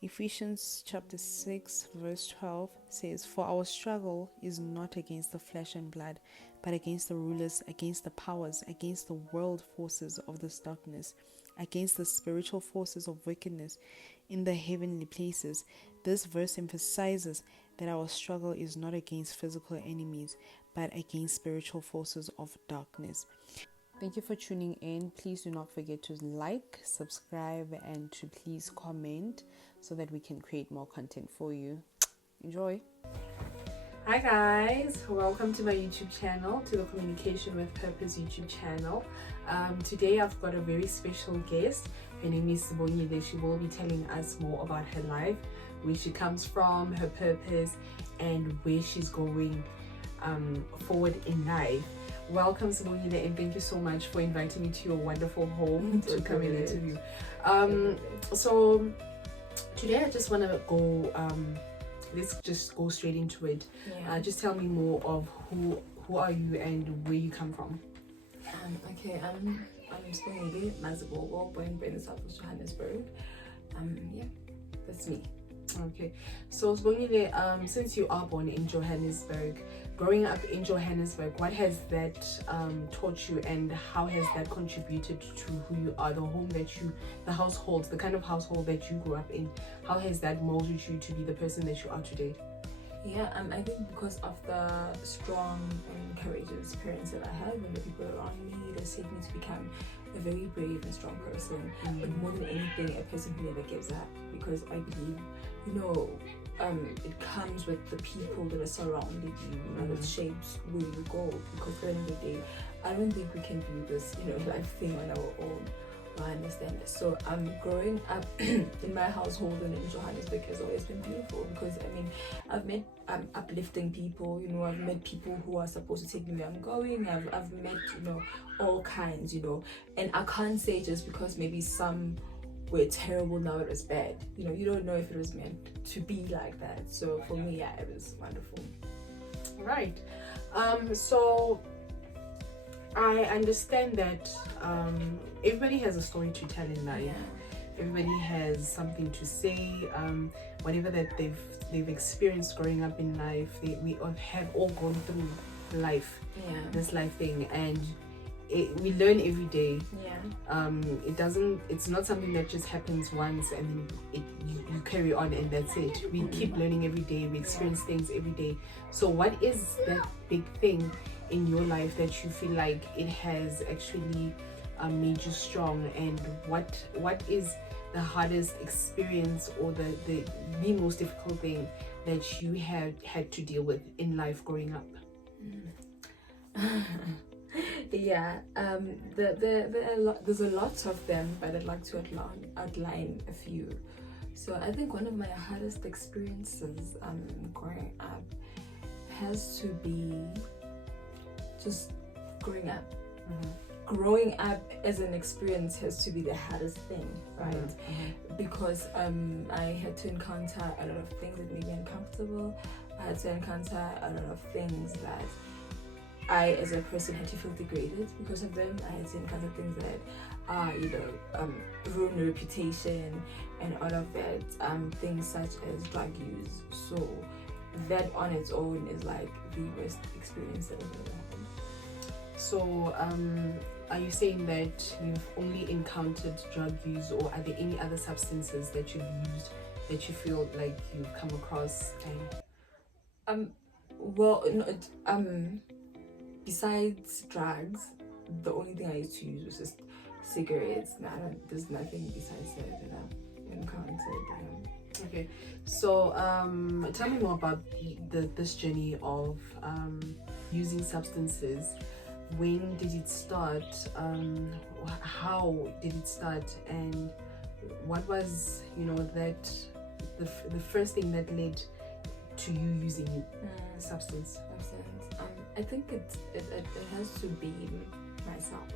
Ephesians chapter 6 verse 12 says, "For our struggle is not against the flesh and blood, but against the rulers, against the powers, against the world forces of this darkness, against the spiritual forces of wickedness in the heavenly places." This verse emphasizes that our struggle is not against physical enemies, but against spiritual forces of darkness. Thank you for tuning in. Please do not forget to like, subscribe, and to please comment so that we can create more content for you. Enjoy. Hi guys, welcome to my YouTube channel, to the Communication with Purpose YouTube channel. Today I've got a very special guest. Her name is Sibongile. She will be telling us more about her life, where she comes from, her purpose, and where she's going forward in life. Welcome Sibongile, and thank you so much for inviting me to your wonderful home to come and interview. So today I just want to go let's just go straight into it. Just tell me more of who are you and where you come from. Okay, I'm Sibongile Mazibogo, born in South of Johannesburg. Yeah, that's me. Okay, so Sibongile, since you are born in Johannesburg, growing up in Johannesburg, what has that taught you, and how has that contributed to who you are, the household, the kind of household that you grew up in? How has that molded you to be the person that you are today? Yeah, I think because of the strong and courageous parents that I had, and the people around me, they shaped me to become a very brave and strong person. But more than anything, a person who never gives up, because I believe, it comes with the people that are surrounding you, it shapes where you go. Because at the end of the day, I don't think we can do this, life thing on our own. I understand this. So growing up in my household and in Johannesburg has always been beautiful, because I've met uplifting people. I've met people who are supposed to take me where I'm going. I've met all kinds, and I can't say just because maybe some were terrible, now it was bad. You don't know if it was meant to be like that. So for me, yeah, it was wonderful. Right. So I understand that everybody has a story to tell in life. Everybody has something to say. Whatever that they've experienced growing up in life, we all have all gone through life, this life thing, and we learn every day. It's not something that just happens once and then you carry on and that's it. We keep learning every day. We experience things every day. So what is that big thing in your life that you feel like it has actually made you strong, and what is the hardest experience or the most difficult thing that you have had to deal with in life growing up? There's a lot of them, but I'd like to outline a few. So I think one of my hardest experiences growing up has to be just growing up. Growing up as an experience has to be the hardest thing, right? Because I had to encounter a lot of things that made me uncomfortable. I had to encounter a lot of things that I, as a person, had to feel degraded because of them. I had to encounter things that ruin the reputation and all of that, things such as drug use. So that on its own is like the worst experience that I've ever had. So are you saying that you've only encountered drug use, or are there any other substances that you've used that you feel like you've come across? Besides drugs, the only thing I used to use was just cigarettes. There's nothing besides that I've encountered. Okay, so tell me more about this journey of using substances. When did it start? How did it start? And what was that the first thing that led to you using substance? I think it has to be myself.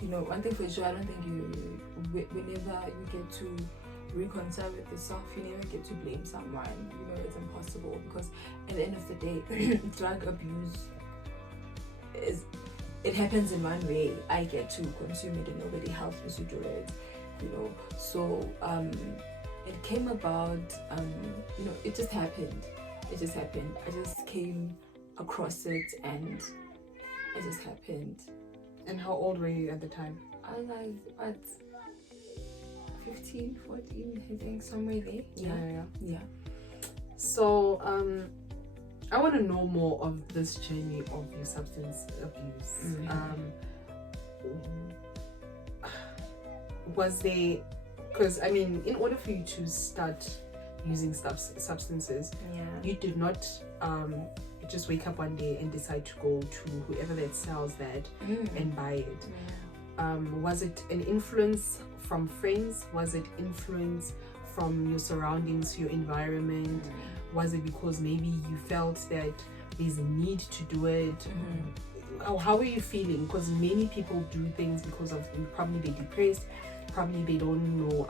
One thing for sure, I don't think whenever you get to reconcile with yourself, you never get to blame someone. It's impossible, because at the end of the day, drug abuse it happens in one way. I get to consume it and nobody helps me to do it. So it came about, it just happened. It just happened. I just came across it and it just happened. And how old were you at the time? I was like, what, 15, 14, I think, somewhere there. Yeah. So, I want to know more of this journey of your substance abuse. Was there, because I mean, in order for you to start using substances, you did not just wake up one day and decide to go to whoever that sells that and buy it. Was it an influence from friends? Was it influence from your surroundings, your environment? Was it because maybe you felt that there's a need to do it? How are you feeling? Because many people do things because of probably they're depressed, probably they don't know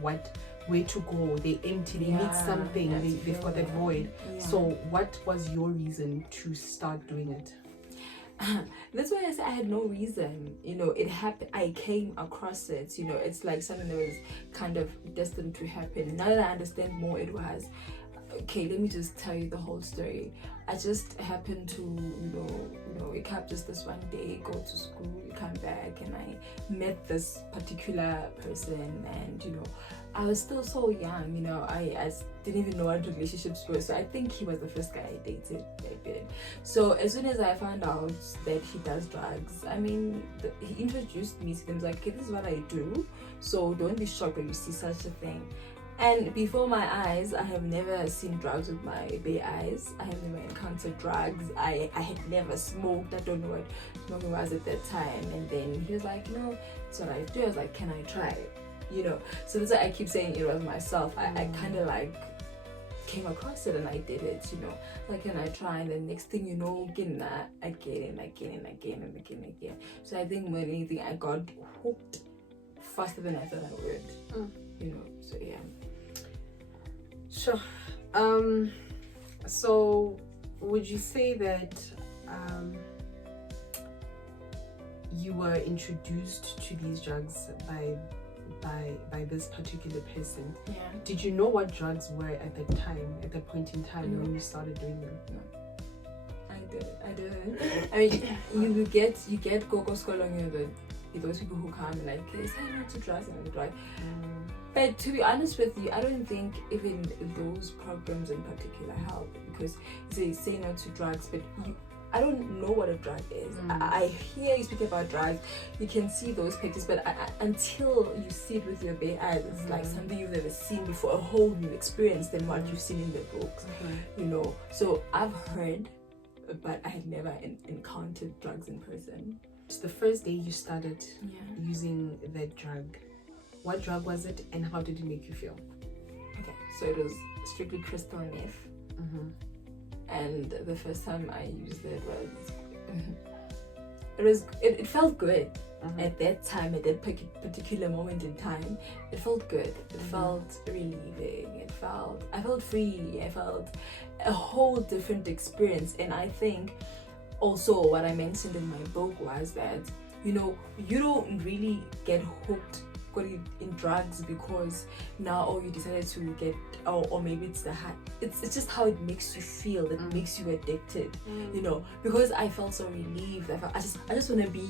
where to go, they empty, they need something, they've got that void. So what was your reason to start doing it? That's why I said I had no reason. It happened. I came across it. It's like something that was kind of destined to happen. Now that I understand more, it was okay. Let me just tell you the whole story. I just happened to, wake up just this one day, go to school, come back, and I met this particular person, and I was still so young. I didn't even know what relationships were, so I think he was the first guy I dated back then. So as soon as I found out that he does drugs, I mean, he introduced me to them. He was like, okay, this is what I do, so don't be shocked when you see such a thing. And before my eyes, I have never seen drugs with my bare eyes. I have never encountered drugs. I had never smoked. I don't know what smoking was at that time. And then he was like, that's what I do. I was like, can I try it? So that's why I keep saying it was myself. I kind of like came across it and I did it, like, can I try? And the next thing you know, again. So I think more than anything, I got hooked faster than I thought I would. So yeah. Sure. So would you say that you were introduced to these drugs by this particular person? Yeah. Did you know what drugs were at that point in time when you started doing them? No. I didn't. I mean, you get Coco Skolong, those people who come like, hey, say no to drugs and drugs. But to be honest with you, I don't think even those programs in particular help, because they say no to drugs, but I don't know what a drug is. I hear you speak about drugs, you can see those pictures, but until you see it with your bare eyes, it's like something you've never seen before, a whole new experience than what you've seen in the books. So I've heard, but I had never encountered drugs in person. So the first day you started using that drug, what drug was it and how did it make you feel? Okay, so it was strictly crystal meth. And the first time I used it it felt good. At that time, at that particular moment in time, it felt good. It felt relieving. I felt free. I felt a whole different experience. And I think also what I mentioned in my book was that you don't really get hooked in drugs because now you decided to get, or maybe it's the high. It's just how it makes you feel that makes you addicted. Because I felt so relieved. I just want to be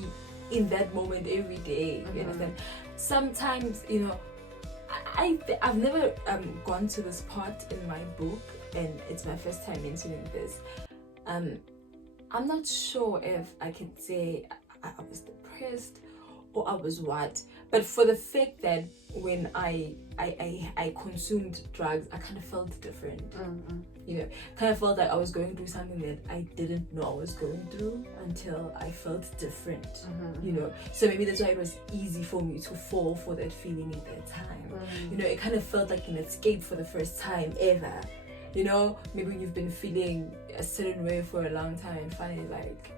in that moment every day. You understand? Sometimes I've never gone to this part in my book, and it's my first time mentioning this. I'm not sure if I can say I was depressed or I was what, but for the fact that when I consumed drugs, I kind of felt different. Kind of felt like I was going through something that I didn't know I was going through until I felt different. So maybe that's why it was easy for me to fall for that feeling at that time. It kind of felt like an escape for the first time ever. Maybe you've been feeling a certain way for a long time and finally like,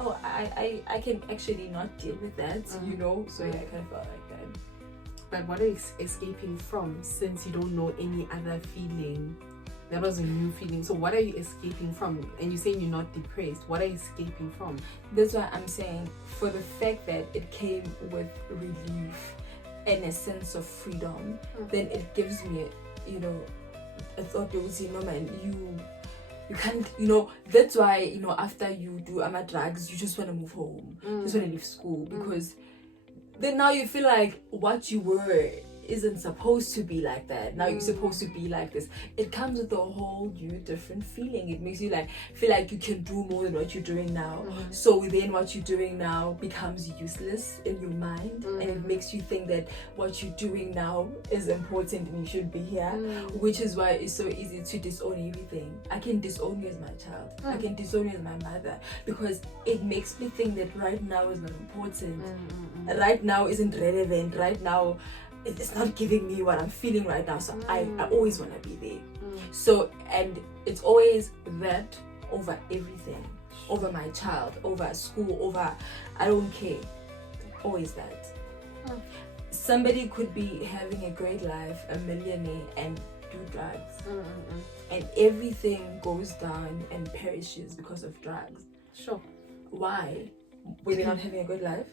oh, I can actually not deal with that, So yeah, I kind of felt like that. But what are you escaping from, since you don't know any other feeling? That was a new feeling. So what are you escaping from? And you're saying you're not depressed. What are you escaping from? That's why I'm saying, for the fact that it came with relief and a sense of freedom, then it gives me, you know, a thought that was, you know, man, you can't, you know, that's why, you know, after you do drugs, you just want to move home, you just want to leave school, because then now you feel like what you were isn't supposed to be like that. Now you're supposed to be like this. It comes with a whole new different feeling. It makes you like feel like you can do more than what you're doing now. So then what you're doing now becomes useless in your mind, and it makes you think that what you're doing now is important and you should be here, which is why it's so easy to disown everything. I can disown you as my child. I can disown you as my mother, because it makes me think that right now is not important. Right now isn't relevant. Right now it's not giving me what I'm feeling right now, so I always want to be there. So, and it's always that over everything, over my child, over school, over, I don't care, always that. Somebody could be having a great life, a millionaire, and do drugs, and everything goes down and perishes because of drugs. Sure. Why? Were they not having a good life?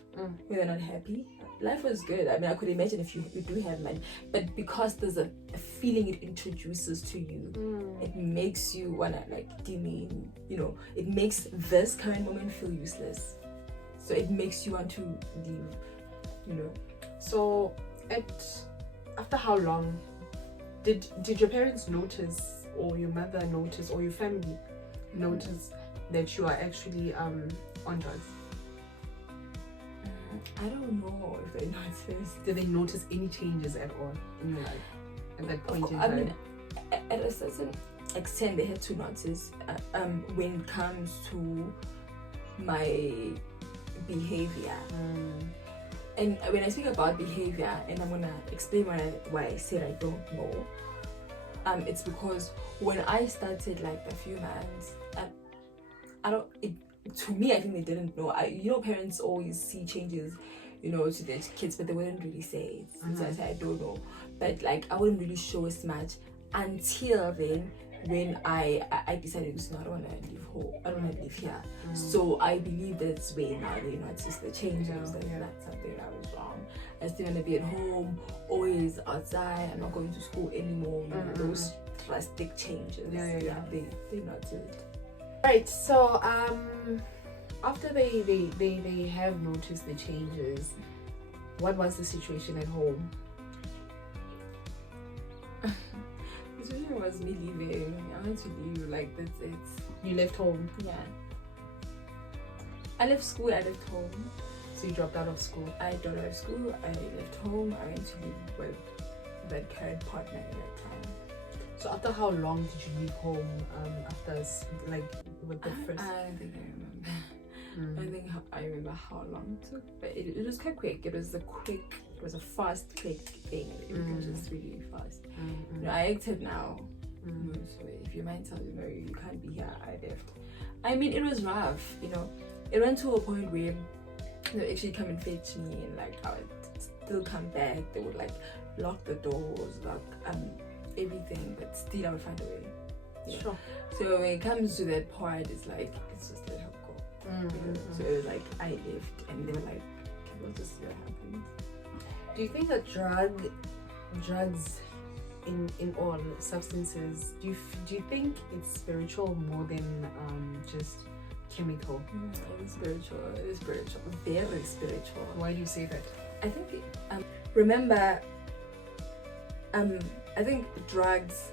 Were they not happy? Life was good. I mean, I could imagine if you do have money, but because there's a feeling it introduces to you, it makes you wanna like demean, you know, it makes this current moment feel useless. So it makes you want to leave, you know. So after how long did your parents notice, or your mother notice, or your family notice that you are actually on drugs? I don't know if they noticed. Did they notice any changes at all in your life at that point in I time? mean, at a certain extent, they had to notice when it comes to my behavior. And when I speak about behavior, and I'm gonna explain why I said I don't know, it's because when I started like a few months, to me, I think they didn't know. You know, parents always see changes, you know, to their kids, but they wouldn't really say it. So I say I don't know, but like I wouldn't really show as much until then, when I decided, no, I don't want to live home. I don't want to live here. So I believe that's when now they notice the changes. That's something that was wrong. I still want to be at home, always outside. I'm not going to school anymore. You know, those drastic changes. They noticed. Right, so after they have noticed the changes, what was the situation at home? The situation was me leaving. I wanted to leave, like that's it. You left home? Yeah. I left school, I left home. So you dropped out of school? I dropped out of school, I left home, I went to live with that current partner at that time. So after how long did you leave home after like with the first? I don't think I remember. I don't think I remember how long it took, but it was quite quick. It was a fast, quick thing. It was just really fast. You know, I acted now. So if your mind tells you no, you can't be here, I left. I mean, it was rough. You know, it went to a point where they actually come and fetch me, and like I would still come back. They would like lock the doors, lock everything, but still I would find a way. Yeah. Sure. So when it comes to that part, it's like it's just let her go. So it was like I left, and they were like, okay, we'll just see what happens. Do you think that drugs in all substances, do you think it's spiritual more than just chemical? It is spiritual. It is spiritual. Very spiritual. Why do you say that? I think remember I think drugs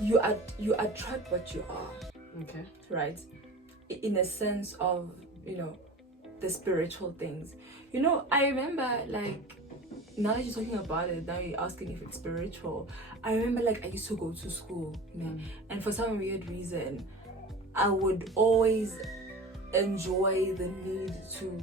you attract what you are. Okay. Right? In a sense of, you know, the spiritual things. You know, I remember like now that you're talking about it, now you're asking if it's spiritual. I remember like I used to go to school, you know, and for some weird reason I would always enjoy the need to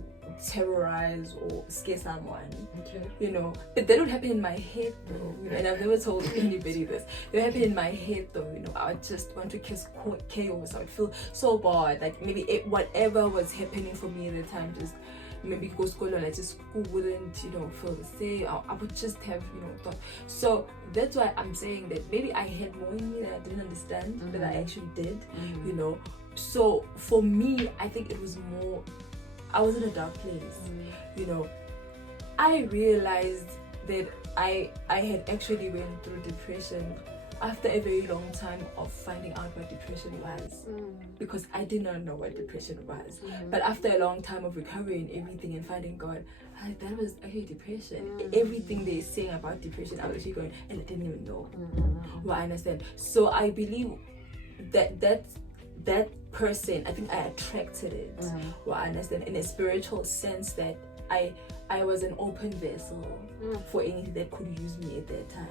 terrorize or scare someone. Okay. You know, but that would happen in my head though, you know, and I've never told anybody this. It would happen in my head though, you know. I would just want to kiss chaos. I would feel so bored, like maybe whatever was happening for me at the time, just maybe go school and I just school wouldn't, you know, feel the same. I would just have, you know, thought. So that's why I'm saying that maybe I had more in me that I didn't understand, but I actually did, you know. So for me, I think it was more, I was in a dark place, you know. I realized that I had actually went through depression after a very long time of finding out what depression was, because I did not know what depression was. But after a long time of recovering everything and finding God, that was actually depression. Everything they're saying about depression, I was actually going, and I didn't even know. Well, I understand. So I believe that person, I think I attracted it. Well, I understand, in a spiritual sense, that I was an open vessel for anything that could use me at that time,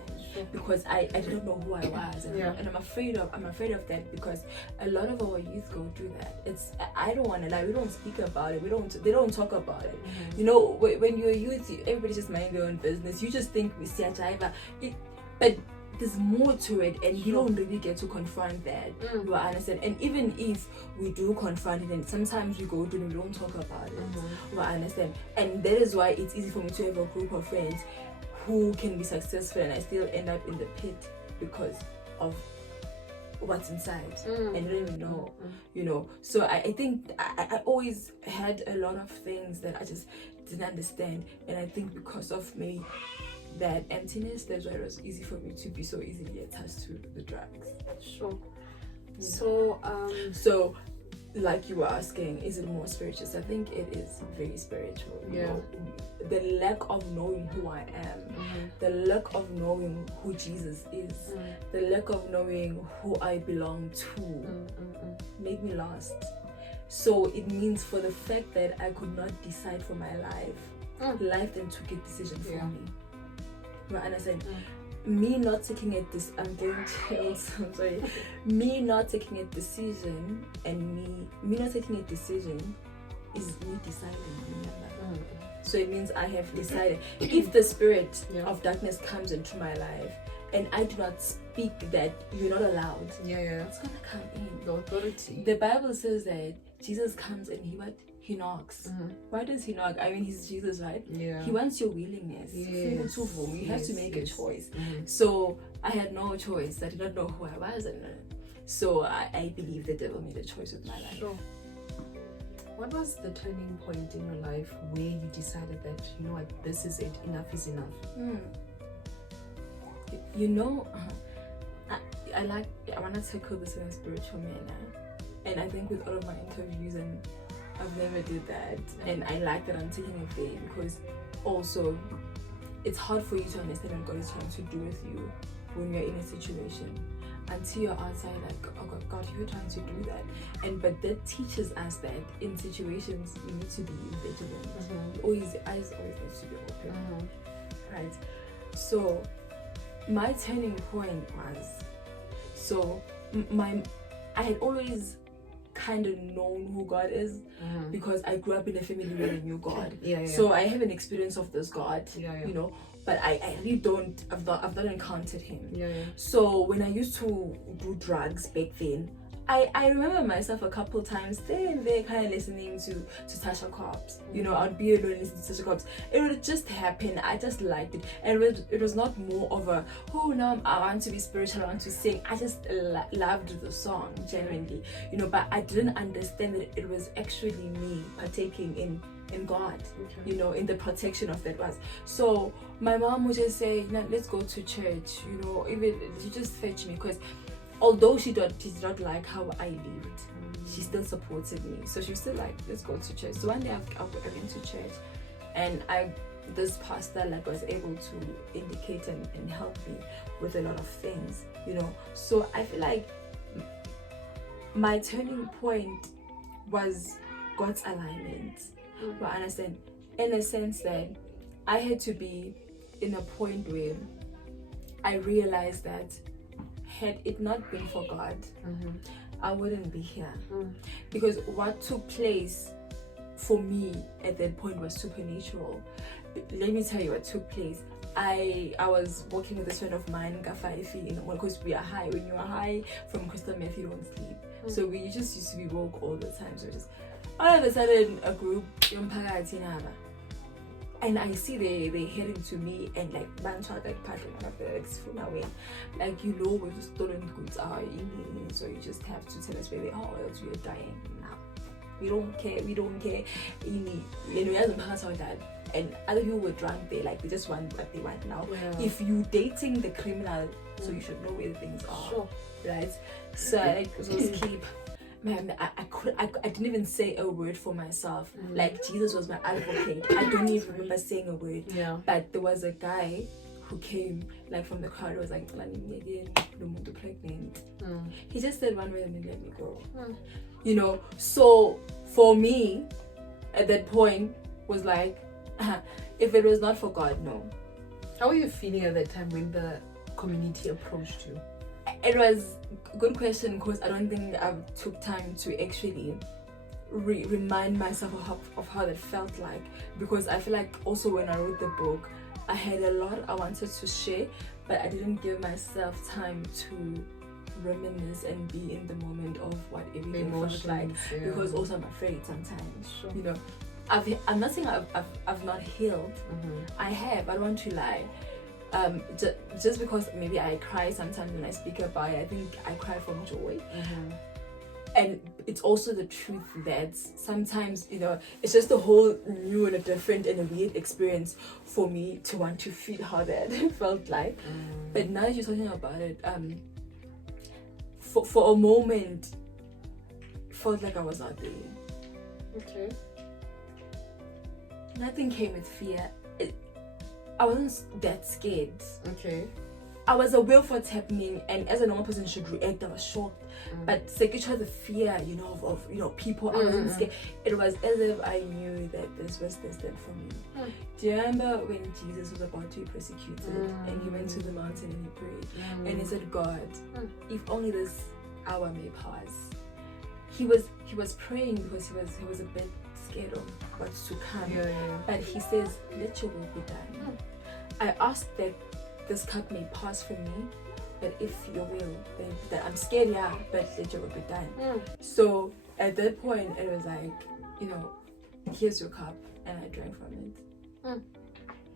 because I didn't know who I was, and I'm afraid of that, because a lot of our youth go through that. I don't want to lie, we don't speak about it, they don't talk about it. You know, when you're a youth, everybody's just minding their own business. You just think we see a jiva, but there's more to it, and you don't really get to confront that. You understand? And even if we do confront it, and sometimes we go through and we don't talk about it. You understand? And that is why it's easy for me to have a group of friends who can be successful, and I still end up in the pit because of what's inside, and I don't even know. You know, so I think I always had a lot of things that I just didn't understand, and I think because of maybe that emptiness, that's why it was easy for me to be so easily attached to the drugs. Sure. So like you were asking, is it more spiritual? So I think it is very spiritual. You Yeah. know, the lack of knowing who I am, the lack of knowing who Jesus is, the lack of knowing who I belong to made me lost. So it means, for the fact that I could not decide for my life, life then took a decision for me. Right, and I said, me not taking a I'm getting chills. I'm sorry. Me not taking a decision, and me not taking a decision is me deciding. Remember? So it means I have decided. If the spirit of darkness comes into my life, and I do not speak that you're not allowed, it's gonna come in. The authority. The Bible says that Jesus comes and he knocks. Why does he knock? I mean, he's Jesus, right? Yeah. He wants your willingness. Yes. You have to make a Yes. choice. So I had no choice. I did not know who I was, and so I believe the devil made a choice with my life. Sure. What was the turning point in your life where you decided that, you know what, this is it, enough is enough? You know, I want to tackle this in a spiritual manner, and I think with all of my interviews, and I've never did that, and I like that I'm taking it there, because also it's hard for you to understand what God is trying to do with you when you're in a situation, until you're outside, like, oh God, you're trying to do that. But that teaches us that in situations you need to be vigilant. Eyes always need to be open. Right? So my turning point was, I had always kind of known who God is, because I grew up in a family where they knew God. So I have an experience of this God, you know, but I really I've not encountered him. So when I used to do drugs back then, I remember myself a couple times there and there, kind of listening to Tasha Cobbs. You know, I'd be alone listening to Tasha Cobbs. It would just happen. I just liked it, and it was not more of a, oh no, I want to be spiritual, I want to sing. I just loved the song genuinely, you know. But I didn't understand that it was actually me partaking in God, you know, in the protection of that was. So my mom would just say, no, let's go to church, you know, even you just fetch me, because although she did not like how I lived, she still supported me. So she was still like, let's go to church. So one day I went to church, and this pastor was able to indicate and help me with a lot of things, you know. So I feel like my turning point was God's alignment. But I understand, in a sense that I had to be in a point where I realized that had it not been for God, I wouldn't be here. Because what took place for me at that point was supernatural. Let me tell you what took place. I was walking with a friend of mine, Gafaifi, in the morning, because we are high. When you are high from crystal meth, you don't sleep. So we just used to be woke all the time. So just all of a sudden, a group, and I see they heading to me, and like bunch out like packing one of the legs from away, like, you know where the stolen goods are in, so you just have to tell us where they are, or else we are dying now. we don't care. And other people were drunk, they just want what they want now. Yeah. If you dating the criminal, so you should know where things are. Sure. Right? So I was keep. Man, I didn't even say a word for myself. Like Jesus was my advocate. I don't even remember saying a word. Yeah. But there was a guy who came like from the crowd, was like, pregnant. He just said one word and then let me go. You know, so for me at that point was like, if it was not for God, no. How were you feeling at that time when the community approached you? It was a good question because I don't think I took time to actually remind myself of how that felt like, because I feel like also when I wrote the book I had a lot I wanted to share, but I didn't give myself time to reminisce and be in the moment of what everything felt like, because also I'm afraid sometimes. Sure. You know, I'm not saying I've not healed. I have. I don't want to lie. Just because maybe I cry sometimes when I speak about it, I think I cry from joy. And it's also the truth that sometimes, you know, it's just a whole new and a different and a weird experience for me to want to feel how that felt like. But now that you're talking about it, for a moment, felt like I was not there. Okay. Nothing came with fear. I wasn't that scared. Okay. I was aware of what's happening, and as a normal person should react, I was shocked. But the fear, you know, of people, I wasn't scared. It was as if I knew that this was destined for me. Do you remember when Jesus was about to be persecuted and he went to the mountain and he prayed and he said, God, if only this hour may pass. He was praying because he was a bit scared of what's to come. But he says, let your will be done. I asked that this cup may pass from me, but if your will, then that I'm scared, yeah, but let your will be done. So at that point, it was like, you know, here's your cup, and I drank from it.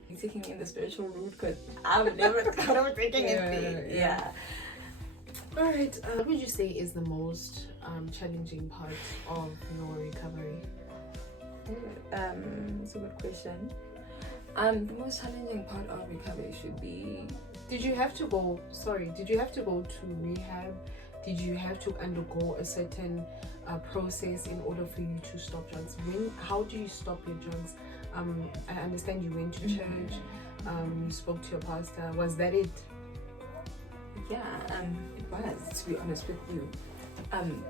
You're taking me in the spiritual route because I would never thought of drinking it. Yeah. All right. What would you say is the most challenging part of your recovery? It's a good question. The most challenging part of recovery should be. Did you have to go to rehab? Did you have to undergo a certain process in order for you to stop drugs? How do you stop your drugs? I understand you went to church, you spoke to your pastor. Was that it? Yeah, it was, to be honest with you.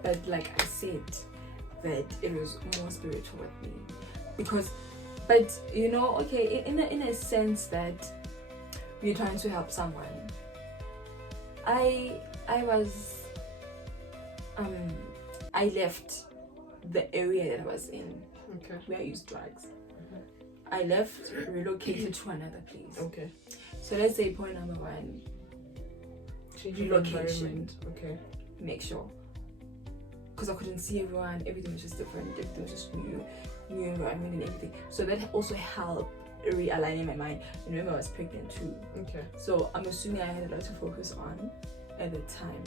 But like I said, that it was more spiritual with me. But you know, okay, in a sense that we're trying to help someone. I left the area that I was in, where I used drugs. I left, relocated to another place. Okay. So let's say point number one, relocation. Okay. Make sure. Because I couldn't see everyone, everything was just different, everything was just new environment and everything. So that also helped realigning my mind. And remember, I was pregnant too. Okay. So I'm assuming I had a lot to focus on at the time,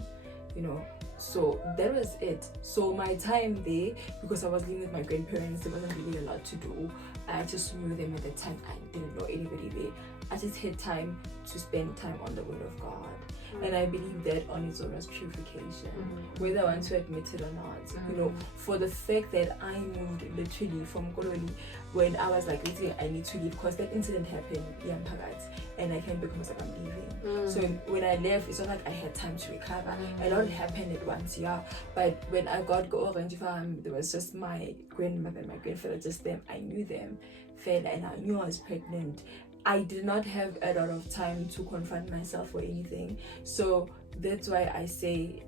you know. So that was it. So my time there, because I was living with my grandparents, there wasn't really a lot to do. I just knew them at the time. I didn't know anybody there. I just had time to spend time on the Word of God. And I believe that on its own was purification, whether I want to admit it or not. You know, for the fact that I moved literally from Kololi when I was like, literally, I need to leave because that incident happened in Pagat, and I came back and was like, I'm leaving. So when I left, it's not like I had time to recover. A lot happened at once, yeah. But when I got go Orange Farm, there was just my grandmother and my grandfather, just them. I knew them, and I knew I was pregnant. I did not have a lot of time to confront myself or anything. So that's why I say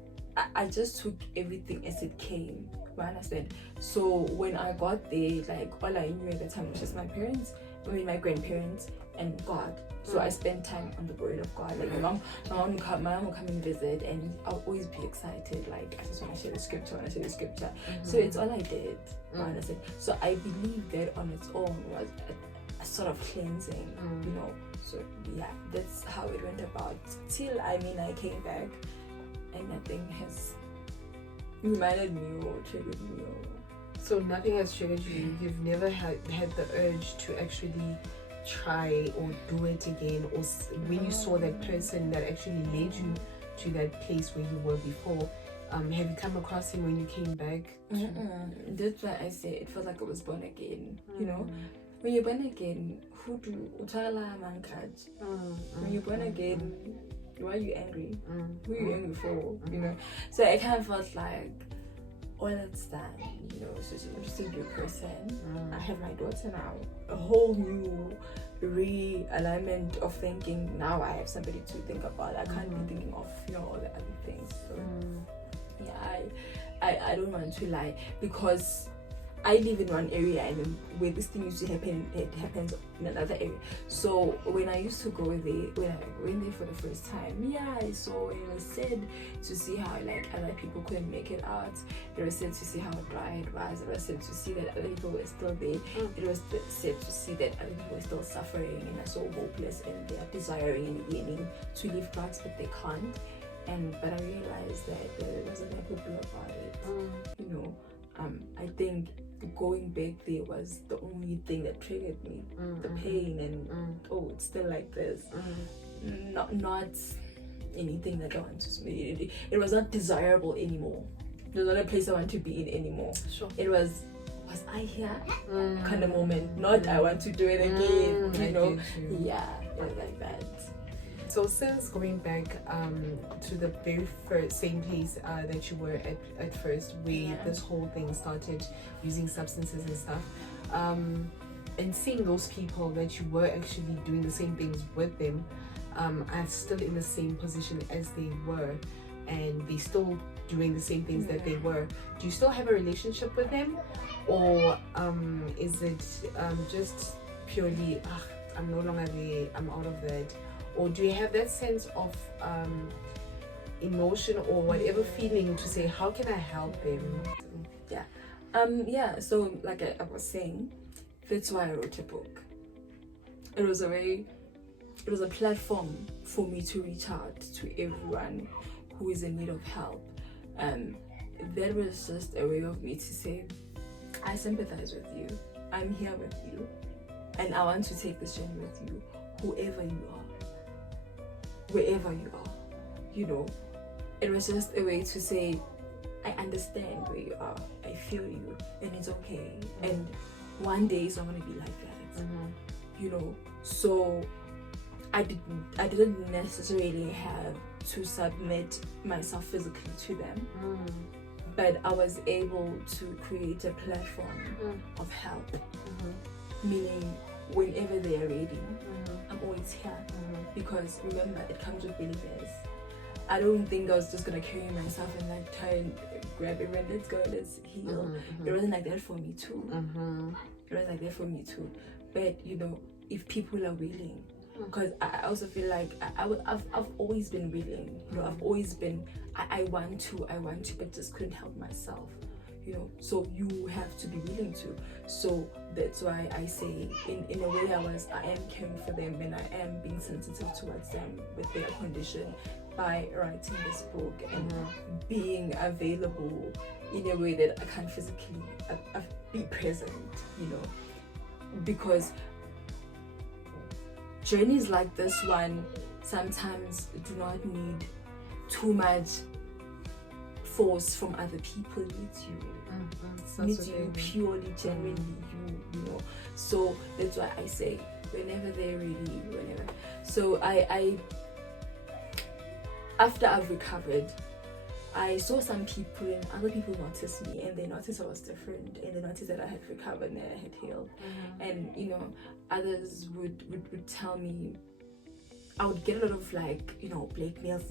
I just took everything as it came. You understand? So when I got there, like all I knew at the time was just my grandparents and God. So I spent time on the Word of God. Like my mom would come and visit, and I'll always be excited. Like I just want to share the scripture, So it's all I did. You understand? So I believe that on its own was a sort of cleansing, you know. So yeah, that's how it went about till I came back and nothing has reminded me or triggered me or So nothing has triggered you. You've never had the urge to actually try or do it again, or when you saw that person that actually led you to that place where you were before, have you come across him when you came back? That's why I say it felt like I was born again. You know, when you're born again, when you're born again, why are you angry? Who are you angry for? You know, so I kind of felt like all that's done. You know, so I'm just a new person. I have my daughter now, a whole new realignment of thinking. Now I have somebody to think about. I can't be thinking of, you know, all the other things. So yeah, I don't want to lie, because I live in one area, and where this thing used to happen, it happens in another area. So when I used to go there, when I went there for the first time, yeah, I saw, it was sad to see how like other people couldn't make it out. It was sad to see how dry it was. It was sad to see that other people were still there. It was sad to see that other people were still suffering and are so hopeless, and they are desiring and yearning to leave drugs, but they can't. But I realized that there wasn't a good about it. You know, I think going back there was the only thing that triggered me, the pain, and oh, it's still like this. Not anything that I want to. It was not desirable anymore. It was not a place I want to be in anymore. Sure. It was I here? Kind of moment. Not I want to do it again. You know? Yeah, it was like that. So since going back to the very same place that you were at first, where this whole thing started, using substances and stuff, and seeing those people that you were actually doing the same things with them, are still in the same position as they were, and they still doing the same things that they were, do you still have a relationship with them, or is it just purely I'm no longer there, I'm out of that? Or do you have that sense of emotion or whatever feeling to say, how can I help them? Yeah, so like I was saying, that's why I wrote a book. It was a platform for me to reach out to everyone who is in need of help. That was just a way of me to say, I sympathize with you, I'm here with you, and I want to take this journey with you, whoever you are, wherever you are. You know, it was just a way to say, I understand where you are, I feel you, and it's okay, and one day it's not going to be like that. You know, so I didn't necessarily have to submit myself physically to them, but I was able to create a platform of help, meaning whenever they are ready, I'm always here. Because remember, it comes with willingness. I don't think I was just gonna carry myself and like try and grab everyone, let's go, let's heal. It wasn't like that for me too. It was like that for me too. But you know, if people are willing, because I also feel like I've always been willing. You know, I've always been. I want to, but just couldn't help myself. You know, so you have to be willing to. So that's why I say, in a way, I am caring for them, and I am being sensitive towards them with their condition by writing this book and being available in a way that I can't physically be present. You know, because journeys like this one sometimes do not need too much force from other people. Needs you purely, genuinely, you know. So that's why I say, whenever they're ready, whenever. So I after I've recovered, I saw some people, and other people noticed me, and they noticed I was different, and they noticed that I had recovered and I had healed. And you know, others would tell me, I would get a lot of like, you know, blackmails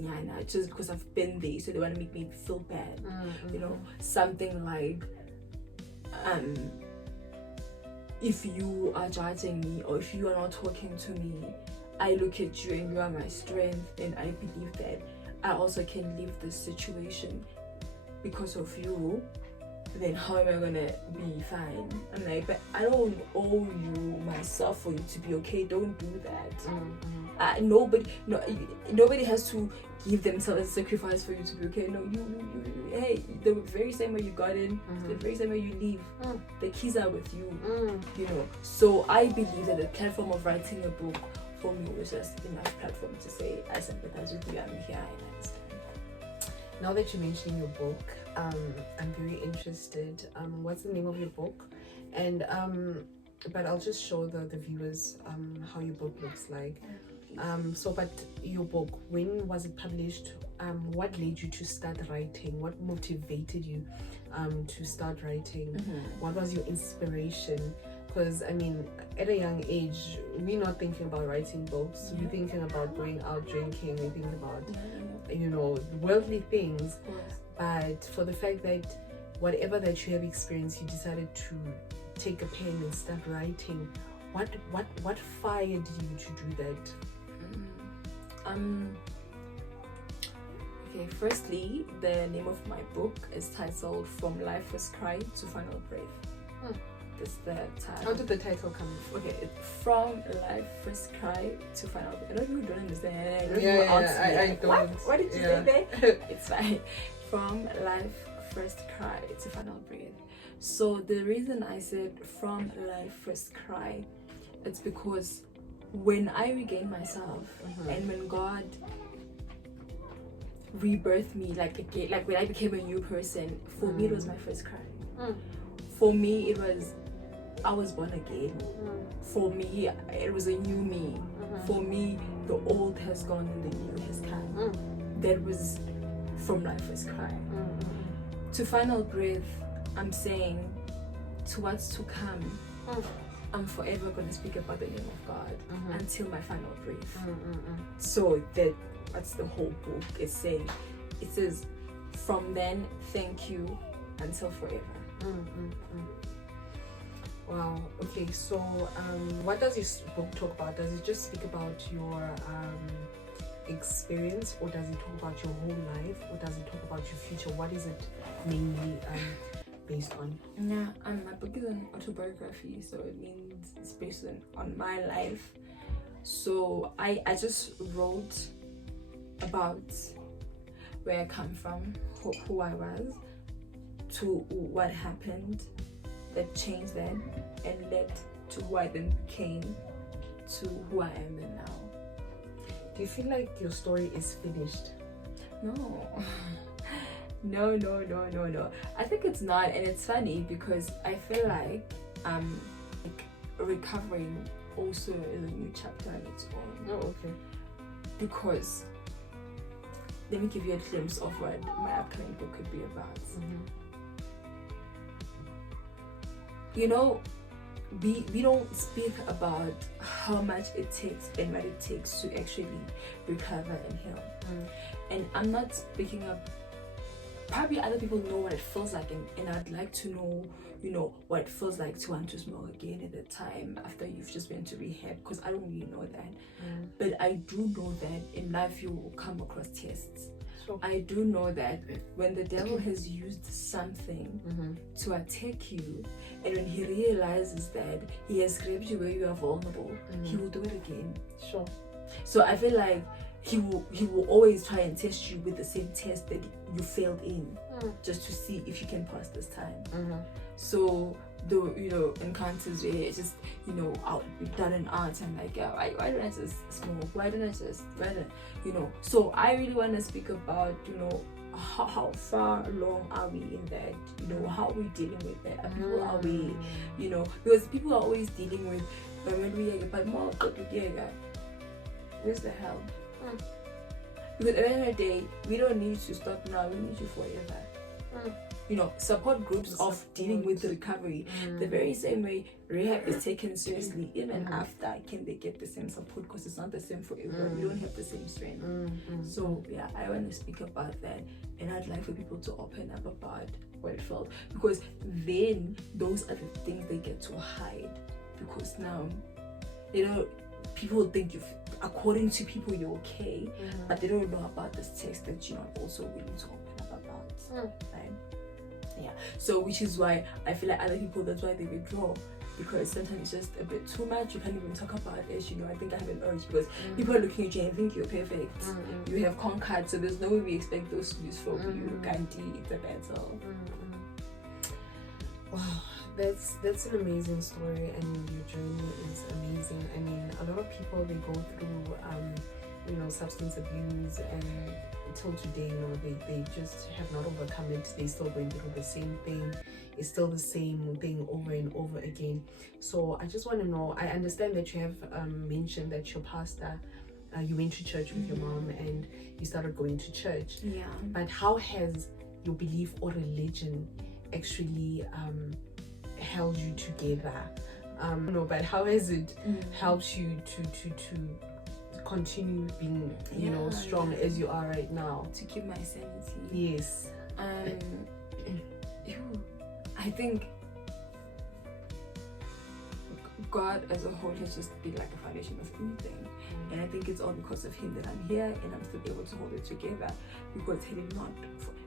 just because I've been there, so they want to make me feel bad. You know, something like, if you are judging me, or if you are not talking to me, I look at you and you are my strength, and I believe that I also can leave this situation because of you, then how am I gonna be fine? I'm like, but I don't owe you myself for you to be okay. Don't do that. Nobody has to give themselves as a sacrifice for you to be okay. No, you hey, the very same way you got in, the very same way you leave, the keys are with you. You know. So I believe that the platform of writing a book for me was just enough platform to say, I sympathize with you, I'm here, I understand. Now that you're mentioning your book, I'm very interested. What's the name of your book? And but I'll just show the viewers how your book looks like. But your book, when was it published? What led you to start writing? What motivated you to start writing? What was your inspiration? Because I mean, at a young age, we're not thinking about writing books. We're thinking about going out drinking. We're thinking about, you know, worldly things. But for the fact that whatever that you have experienced, you decided to take a pen and start writing. What fired you to do that? Okay, firstly, the name of my book is titled From Life First Cry to Final Breath. That's the title. How did the title come? Okay, From Life First Cry to Final Breath. I know you don't understand. I don't. What did you say there? It's fine. From Life First Cry to Final Breath. So the reason I said From Life First Cry, it's because when I regained myself and when God rebirthed me, like again, like when I became a new person, for me it was my first cry. For me it was, I was born again. For me it was a new me. For me the old has gone and the new has come. That was From Life First Cry. To Final Breath, I'm saying to what's to come, I'm forever going to speak about the name of God until my final breath. So that's the whole book. It says from then, thank you, until forever. Wow. Okay, so what does this book talk about? Does it just speak about your experience, or does it talk about your whole life, or does it talk about your future? What is it mainly based on? Yeah, my book is an autobiography, so it means it's based on my life. So I just wrote about where I come from, who I was, to what happened that changed then and led to who I then became, to who I am now. Do you feel like your story is finished? No. No. I think it's not, and it's funny because I feel like recovering also is a new chapter on its own. Oh, okay. Because let me give you a glimpse of what my upcoming book could be about. You know, we don't speak about how much it takes and what it takes to actually recover and heal. And I'm not speaking of, probably other people know what it feels like, and I'd like to know, you know, what it feels like to want to smoke again at the time after you've just been to rehab, because I don't really know that. But I do know that in life you will come across tests. Sure. I do know that when the devil has used something to attack you, and when he realizes that he has grabbed you where you are vulnerable, he will do it again. Sure. So I feel like he will always try and test you with the same test that you failed in, just to see if you can pass this time. So the encounters where it's just, we've done an art, and like, why don't I just smoke? Why don't so I really want to speak about, how far along are we in that? How are we dealing with that? People are we, because people are always dealing with, but more, where's the help? Because at the end of the day, we don't need to stop now, we need you forever. Support groups of dealing with the recovery, the very same way rehab is taken seriously, even after, can they get the same support? Because it's not the same for everyone. We don't have the same strength. So yeah, I want to speak about that, and I'd like for people to open up about what it felt, because then those are the things they get to hide, because now people think according to people you're okay, but they don't know about this text that you're not also willing to open up about. Right? Yeah. So which is why I feel like other people, that's why they withdraw, because sometimes it's just a bit too much. You can't even talk about it. I think I have an urge because people are looking at you and think you're perfect. You have conquered, so there's no way we expect those to use for you. Gandhi, it's a battle. Wow, that's an amazing story, and your journey is amazing. I mean, a lot of people, they go through substance abuse, and until today, they just have not overcome it. They still going through the same thing. It's still the same thing over and over again. So I just want to know, I understand that you have mentioned that your pastor, you went to church with your mom and you started going to church. Yeah. But how has your belief or religion actually held you together? But how has it helped you to continue being strong as you are right now? To keep my sanity. Yes. I think God as a whole has just been like a foundation of everything. And I think it's all because of Him that I'm here and I'm still able to hold it together. Because He did not,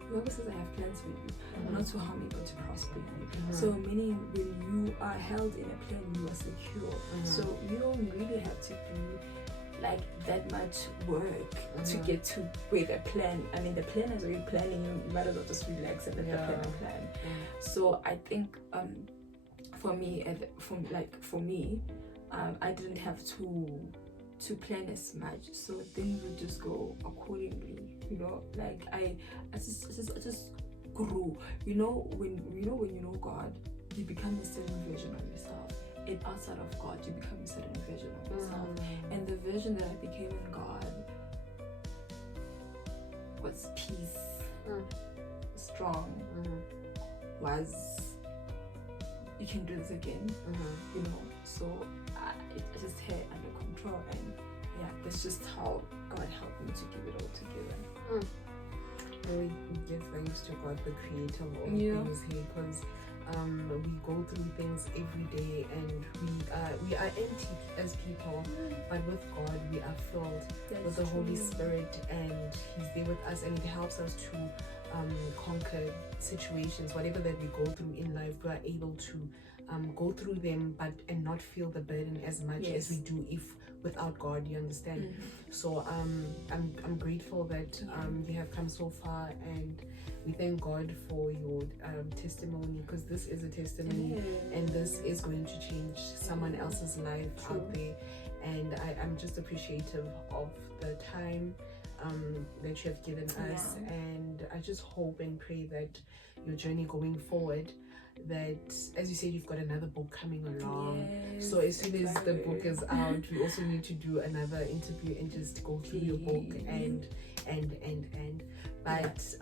whoever says I have plans for you, not to harm you but to prosper you. So meaning when you are held in a plan, you are secure. So you don't really have to do like that much work to get to where the plan. I mean, the plan is already planning. You might as well just relax and let the plan. So I think for me, I didn't have to plan as much. So things would just go accordingly. Like I just grew. When you know God, you become a certain version of yourself. And outside of God, you become a certain version of yourself. And the version that I became in God was peace, strong, was you can do this again, So I just had it under control, and that's just how God helped me to keep it all together. We give thanks to God, the creator of all things here, because we go through things every day, and we are empty as people, but with God we are filled with the Holy Spirit, and He's there with us, and it helps us to conquer situations, whatever that we go through in life. We are able to go through them and not feel the burden as much as we do if without God, you understand. So I'm grateful that you have come so far, and we thank God for your testimony, because this is a testimony and this is going to change someone else's life out there. And I'm just appreciative of the time that you have given us, and I just hope and pray that your journey going forward, that as you said, you've got another book coming along. So as soon as the book is out, we also need to do another interview and just go through your book and but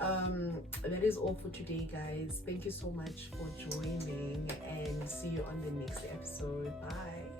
that is all for today, guys. Thank you so much for joining, and see you on the next episode. Bye.